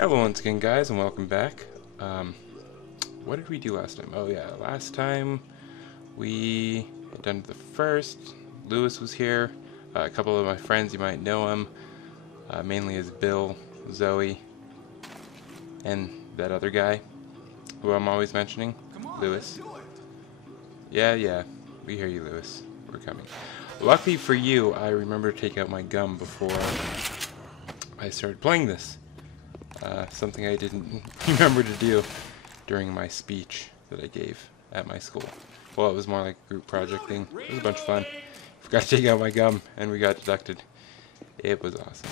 Hello once again, guys, and welcome back. What did we do last time? Oh yeah, last time we had done the first. Lewis was here. A couple of my friends, you might know him, mainly as Bill, Zoe, and that other guy who I'm always mentioning, Lewis. Yeah, we hear you, Lewis. We're coming. Luckily for you, I remember to take out my gum before I started playing this. Something I didn't remember to do during my speech that I gave at my school. Well, it was more like a group project thing. It was a bunch of fun. Forgot to take out my gum, and we got deducted. It was awesome.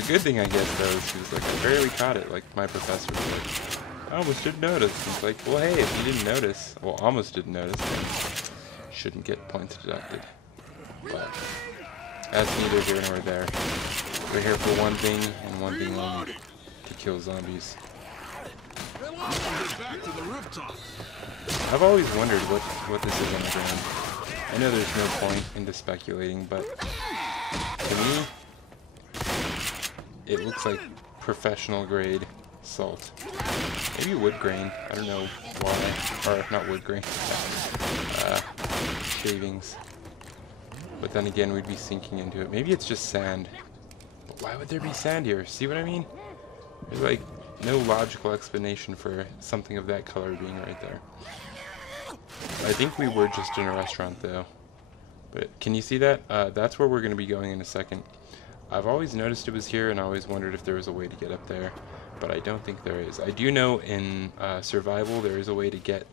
The good thing, I guess, though, is he was like, I barely caught it. Like, my professor was like, I almost didn't notice. It's like, well, hey, if you didn't notice, well, almost didn't notice, then you shouldn't get points deducted. But that's neither here nor there. We're here for one thing, and one thing only. To kill zombies. I've always wondered what this is on the ground. I know there's no point into speculating, but to me, it looks like professional grade salt. Maybe wood grain. I don't know why. Or not wood grain. Shavings. But then again, we'd be sinking into it. Maybe it's just sand. But why would there be sand here? See what I mean? There's like no logical explanation for something of that color being right there. I think we were just in a restaurant though. But can you see that? That's where we're going to be going in a second. I've always noticed it was here and I always wondered if there was a way to get up there. But I don't think there is. I do know in survival there is a way to get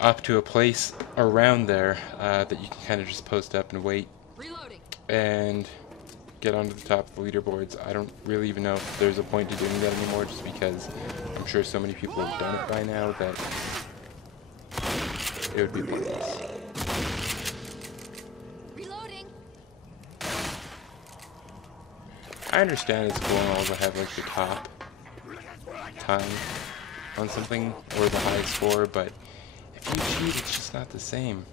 up to a place around there that you can kind of just post up and wait. Reloading. And get onto the top of the leaderboards. I don't really even know if there's a point to doing that anymore, just because I'm sure so many people have done it by now that it would be pointless. Reloading. I understand it's cool and all to have like the top time on something or the high score, but if you cheat, it's just not the same.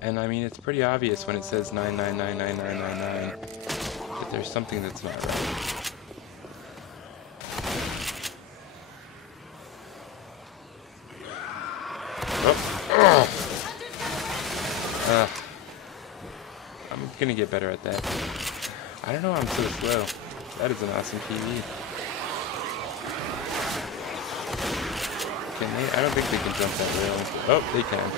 And I mean, it's pretty obvious when it says 9999999. There's something that's not right. I'm gonna get better at that. I don't know why I'm so slow. That is an awesome TV. Can they? I don't think they can jump that rail. Oh, they can.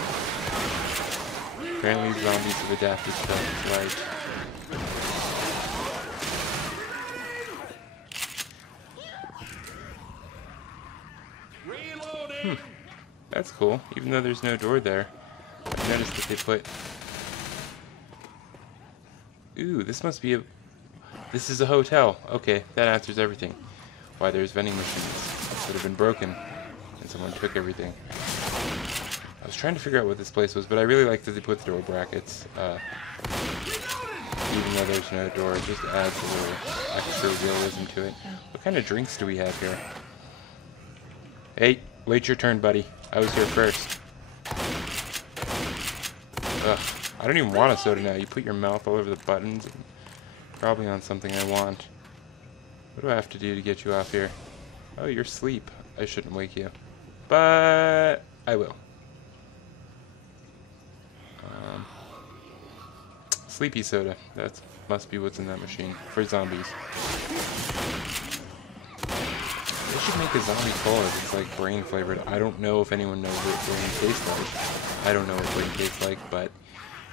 Apparently zombies have adapted to that light. That's cool, even though there's no door there. I noticed that they put... Ooh, this must be a... This is a hotel. Okay, that answers everything. Why there's vending machines that have been broken, and someone took everything. I was trying to figure out what this place was, but I really like that they put the door brackets. Even though there's no door, it just adds a little extra realism to it. What kind of drinks do we have here? Hey, wait your turn, buddy. I was here first. Ugh, I don't even want a soda now. You put your mouth all over the buttons. And probably on something I want. What do I have to do to get you off here? Oh, you're asleep. I shouldn't wake you. But I will. Sleepy soda. That must be what's in that machine. For zombies. They should make a zombie cola that's like brain flavored. I don't know if anyone knows what brain tastes like. I don't know what brain tastes like, but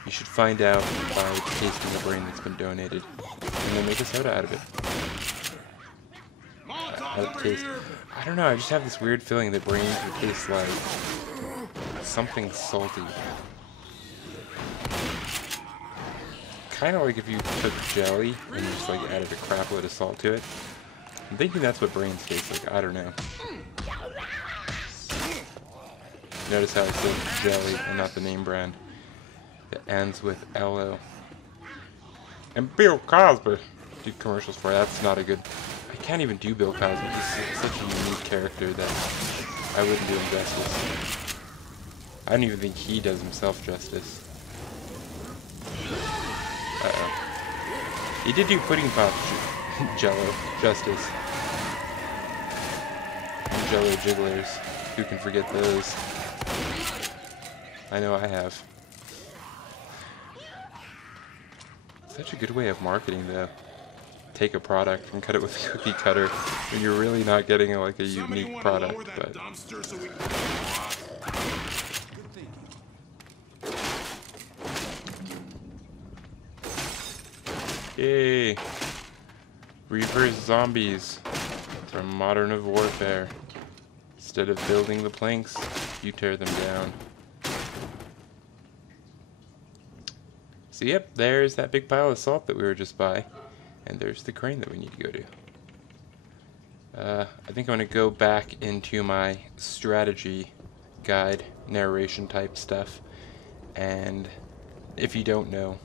you should find out by tasting the brain that's been donated. And then make a soda out of it. I don't know, I just have this weird feeling that brains would taste like something salty. Kind of like if you took jelly and just like added a crap load of salt to it. I'm thinking that's what brains taste like. I don't know. Notice how it says jelly and not the name brand. It ends with LO. And Bill Cosby. Do commercials for it. That's not a good... I can't even do Bill Cosby. He's such a unique character that I wouldn't do him justice. I don't even think he does himself justice. Uh-oh. He did do Pudding Pop Jello justice. And Jello Jigglers. Who can forget those? I know I have. Such a good way of marketing, though. Take a product and cut it with a cookie cutter when you're really not getting like a unique product. But yay! Reverse zombies from Modern Warfare. Instead of building the planks, you tear them down. So yep, there's that big pile of salt that we were just by. And there's the crane that we need to go to. I think I'm going to go back into my strategy guide, narration type stuff. And if you don't know,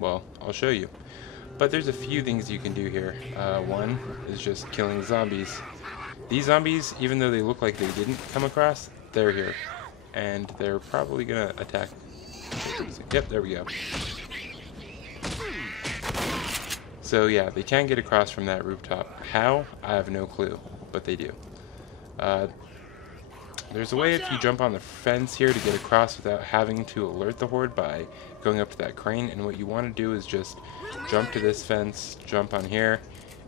well, I'll show you. But there's a few things you can do here. One is just killing zombies. These zombies, even though they look like they didn't come across, they're here. And they're probably going to attack. Yep, there we go. So yeah, they can get across from that rooftop. How? I have no clue, but they do. There's a way if you jump on the fence here to get across without having to alert the horde by going up to that crane, and what you want to do is just jump to this fence, jump on here,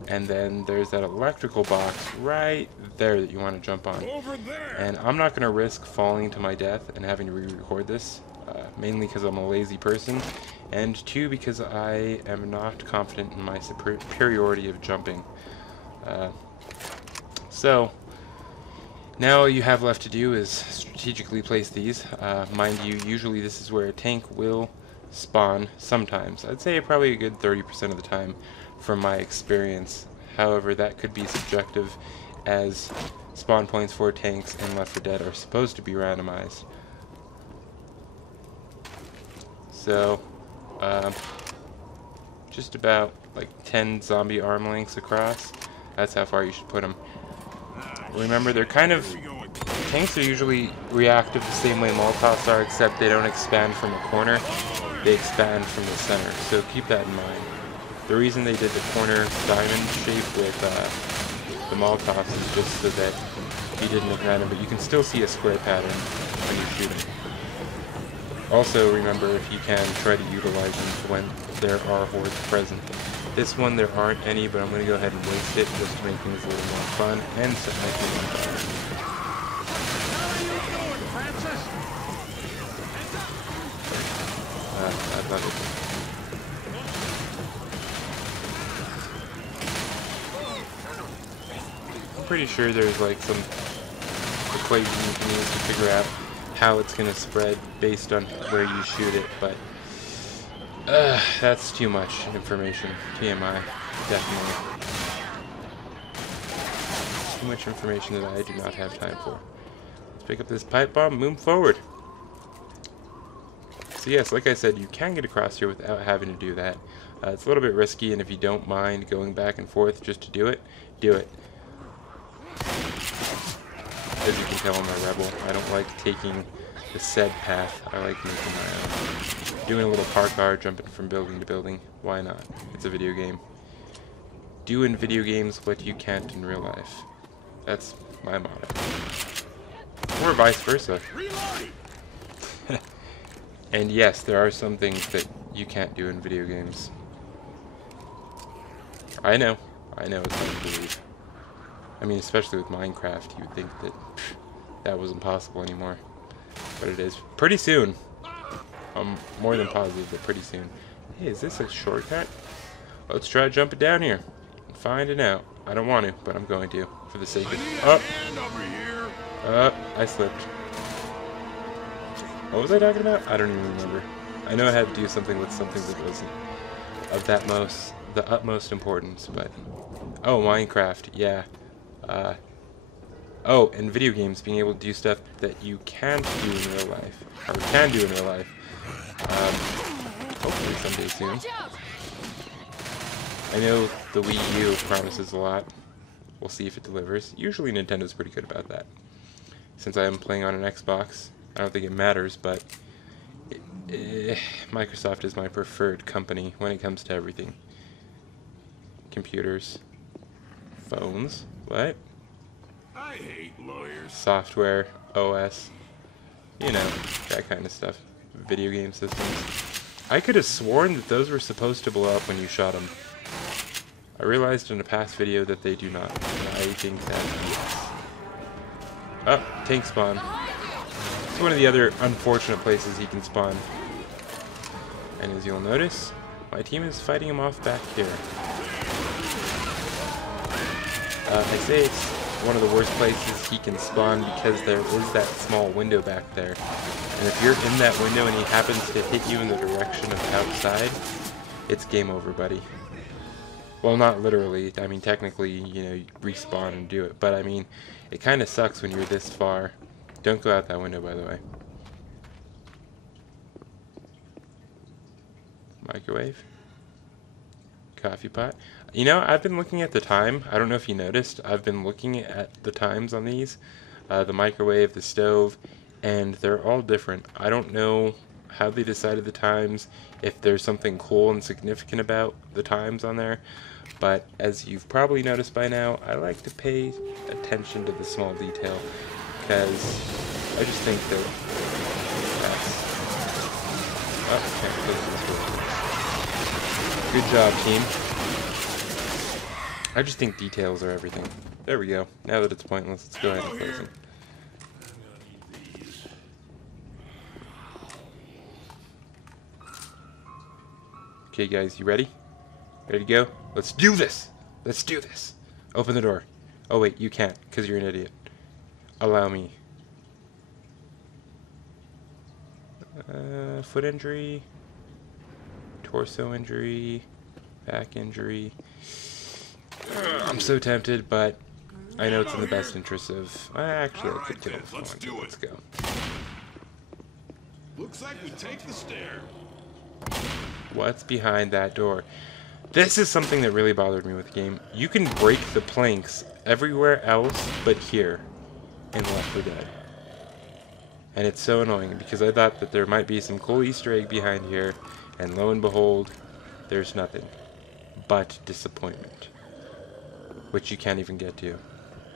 and then there's that electrical box right there that you want to jump on. And I'm not going to risk falling to my death and having to re-record this, mainly because I'm a lazy person, and two, because I am not confident in my superiority of jumping. So now all you have left to do is strategically place these. Mind you, usually this is where a tank will spawn sometimes. I'd say probably a good 30% of the time from my experience. However, that could be subjective, as spawn points for tanks in Left 4 Dead are supposed to be randomized. So just about like 10 zombie arm lengths across. That's how far you should put them. Remember, they're kind of... Tanks are usually reactive the same way Molotovs are, except they don't expand from a corner. They expand from the center. So keep that in mind. The reason they did the corner diamond shape with the Molotovs is just so that you didn't ignite them, but you can still see a square pattern when you shoot them. Also, remember, if you can, try to utilize them when there are hordes present. This one, there aren't any, but I'm going to go ahead and waste it just to make things a little more fun and set my team on fire. I thought it... I'm pretty sure there's like some equation you can use to figure out how it's going to spread based on where you shoot it, but that's too much information. TMI, definitely. Too much information that I do not have time for. Let's pick up this pipe bomb, move forward. So yes, like I said, you can get across here without having to do that. It's a little bit risky, and if you don't mind going back and forth just to do it, do it. As you can tell, I'm a rebel. I don't like taking the said path. I like making my own. Doing a little parkour, jumping from building to building. Why not? It's a video game. Do in video games what you can't in real life. That's my motto. Or vice versa. And yes, there are some things that you can't do in video games. I know it's hard to believe. I mean, especially with Minecraft, you would think that that was impossible anymore. But it is. Pretty soon. I'm more than positive that pretty soon. Hey, is this a shortcut? Let's try jumping down here and finding out. I don't want to, but I'm going to, for the sake of... I slipped. What was I talking about? I don't even remember. I know I had to do something with something that wasn't of the utmost importance, but... Oh, Minecraft, yeah. Oh, and video games, being able to do stuff that you can't do in real life, or can do in real life. Hopefully someday soon. I know the Wii U promises a lot. We'll see if it delivers. Usually Nintendo's pretty good about that. Since I am playing on an Xbox, I don't think it matters, but Microsoft is my preferred company when it comes to everything. Computers. Phones. What? I hate lawyers. software, OS, you know, that kind of stuff. Video game systems. I could have sworn that those were supposed to blow up when you shot them. I realized in a past video that they do not. And I think that yes. Oh, tank spawn. It's one of the other unfortunate places he can spawn. And as you'll notice, my team is fighting him off back here. I say it's one of the worst places he can spawn because there is that small window back there. And if you're in that window and he happens to hit you in the direction of outside, it's game over, buddy. Well, not literally. I mean, technically, you know, you respawn and do it. But, I mean, it kind of sucks when you're this far. Don't go out that window, by the way. Microwave. Coffee pot. You know, I've been looking at the time. I don't know if you noticed. I've been looking at the times on these. The microwave, the stove, and they're all different. I don't know how they decided the times, if there's something cool and significant about the times on there. But as you've probably noticed by now, I like to pay attention to the small detail, because I just think that that's... Oh, can't close this door. Good job, team. I just think details are everything. There we go. Now that it's pointless, let's go ahead and close them. Okay, guys, you ready? Ready to go? Let's do this! Let's do this! Open the door. Oh, wait, you can't, because you're an idiot. Allow me. Foot injury. Torso injury. Back injury. I'm so tempted, but I know it's in the best interest of... Actually, I could kill him. Let's do it. Let's go. Looks like we take the stair. What's behind that door? This is something that really bothered me with the game. You can break the planks everywhere else but here in Left 4 Dead. And it's so annoying because I thought that there might be some cool Easter egg behind here, and lo and behold, there's nothing but disappointment. Which you can't even get to,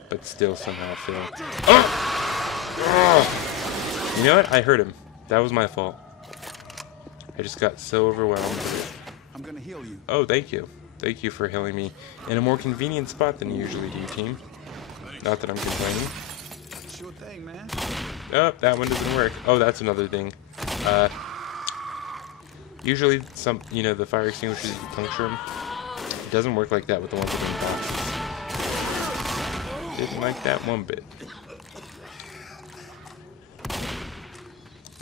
but still somehow fail. Oh! Oh! You know what? I hurt him. That was my fault. I just got so overwhelmed. I'm gonna heal you. Oh, thank you. Thank you for healing me in a more convenient spot than you usually do, team. Not that I'm complaining. Sure thing, man. Oh, that one doesn't work. Oh, that's another thing. Usually the fire extinguishers, you puncture them. It doesn't work like that with the ones that are in boxes. Didn't like that one bit.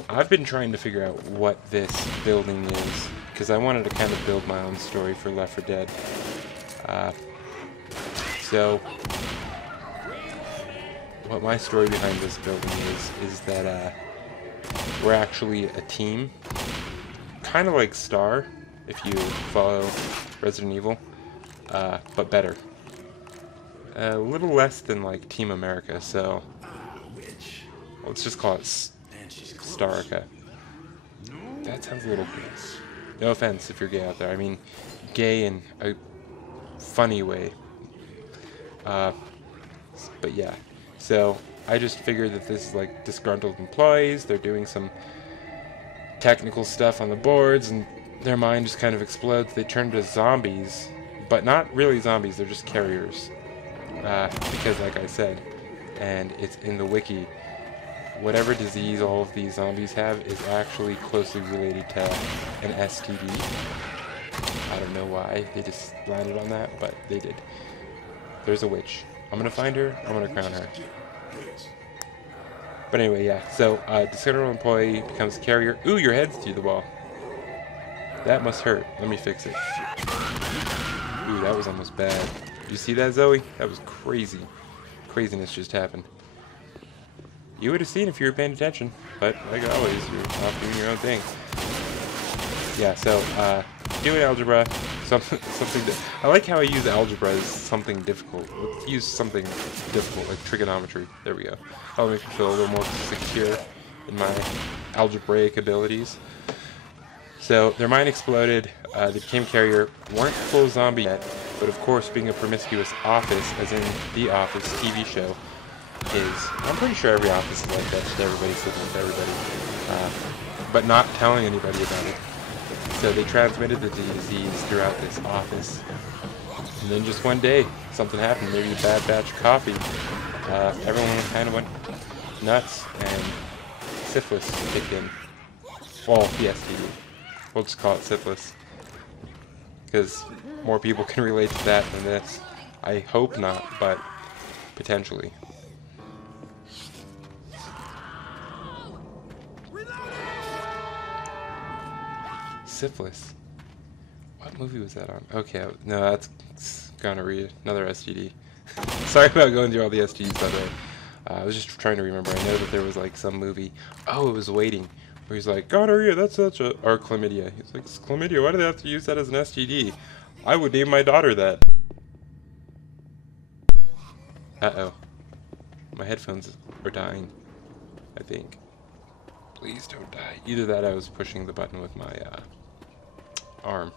I've been trying to figure out what this building is, because I wanted to kind of build my own story for Left 4 Dead. So, what my story behind this building is that we're actually a team, kind of like Star, if you follow Resident Evil, but better. A little less than like Team America, so let's just call it Starica. That sounds a little gay. No offense if you're gay out there. I mean, gay in a funny way. But yeah. So, I just figured that this is like disgruntled employees. They're doing some technical stuff on the boards, and their mind just kind of explodes. They turn to zombies, but not really zombies. They're just carriers. Because, like I said, and it's in the wiki, whatever disease all of these zombies have is actually closely related to an STD. I don't know why they just landed on that, but they did. There's a witch. I'm gonna find her. I'm gonna crown her. But anyway, yeah. So, disgruntled employee becomes a carrier. Ooh, your head's through the wall. That must hurt. Let me fix it. Ooh, that was almost bad. You see that, Zoe? That was crazy. Craziness just happened. You would have seen if you were paying attention, but like always, you're off doing your own thing. Yeah, so, doing algebra, something that... I like how I use algebra as something difficult. Let's use something difficult, like trigonometry. There we go. That'll make me feel a little more secure in my algebraic abilities. So, their mind exploded, they became carrier, weren't full zombie yet, but of course, being a promiscuous office, as in The Office TV show, is, I'm pretty sure every office is like that, just everybody sitting with everybody, but not telling anybody about it. So they transmitted the disease throughout this office. And then just one day, something happened, maybe a bad batch of coffee. Everyone kind of went nuts, and syphilis kicked in. Well, the STD. We'll just call it syphilis. Because more people can relate to that than this. I hope not, but potentially. Syphilis. What movie was that on? Okay, no, that's gonorrhea. Another STD. Sorry about going through all the STDs, by the way. I was just trying to remember. I know that there was like some movie. Oh, it was Waiting, where he's like, gonorrhea, that's such a... Or chlamydia. He's like, chlamydia, why do they have to use that as an STD? I would name my daughter that. Uh-oh. My headphones are dying, I think. Please don't die. Either that, I was pushing the button with my arm.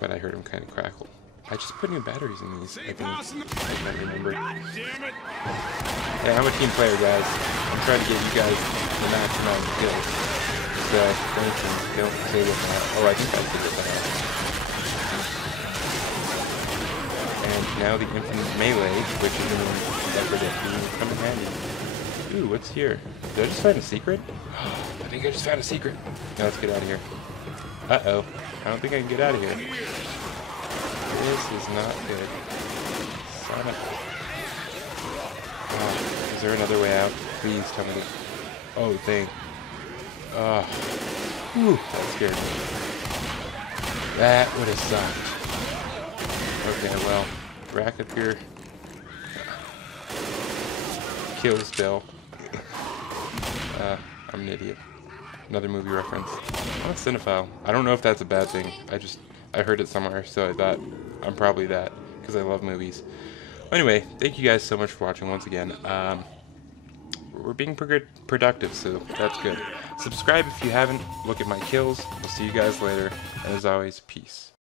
But I heard him kind of crackle. I just put new batteries in these, I think. I can't remember. Hey, I'm a team player, guys. I'm trying to get you guys the max amount of kills. So, don't say what that. Oh, I think I figured that out. And now the infinite melee, which is in L4D1, come in handy. Ooh, what's here? Did I just find a secret? I think I just found a secret. Now let's get out of here. Uh-oh. I don't think I can get out of here. This is not good. Son of... Oh, is there another way out? Please tell me this. Oh, dang. Oh. Whew, that scared me. That would have sucked. Okay, well, rack up your kills, Bill. I'm an idiot. Another movie reference. I'm a cinephile. I don't know if that's a bad thing. I heard it somewhere, so I thought I'm probably that, because I love movies. Anyway, thank you guys so much for watching once again. We're being productive, so that's good. Subscribe if you haven't. Look at my kills. We'll see you guys later. And as always, peace.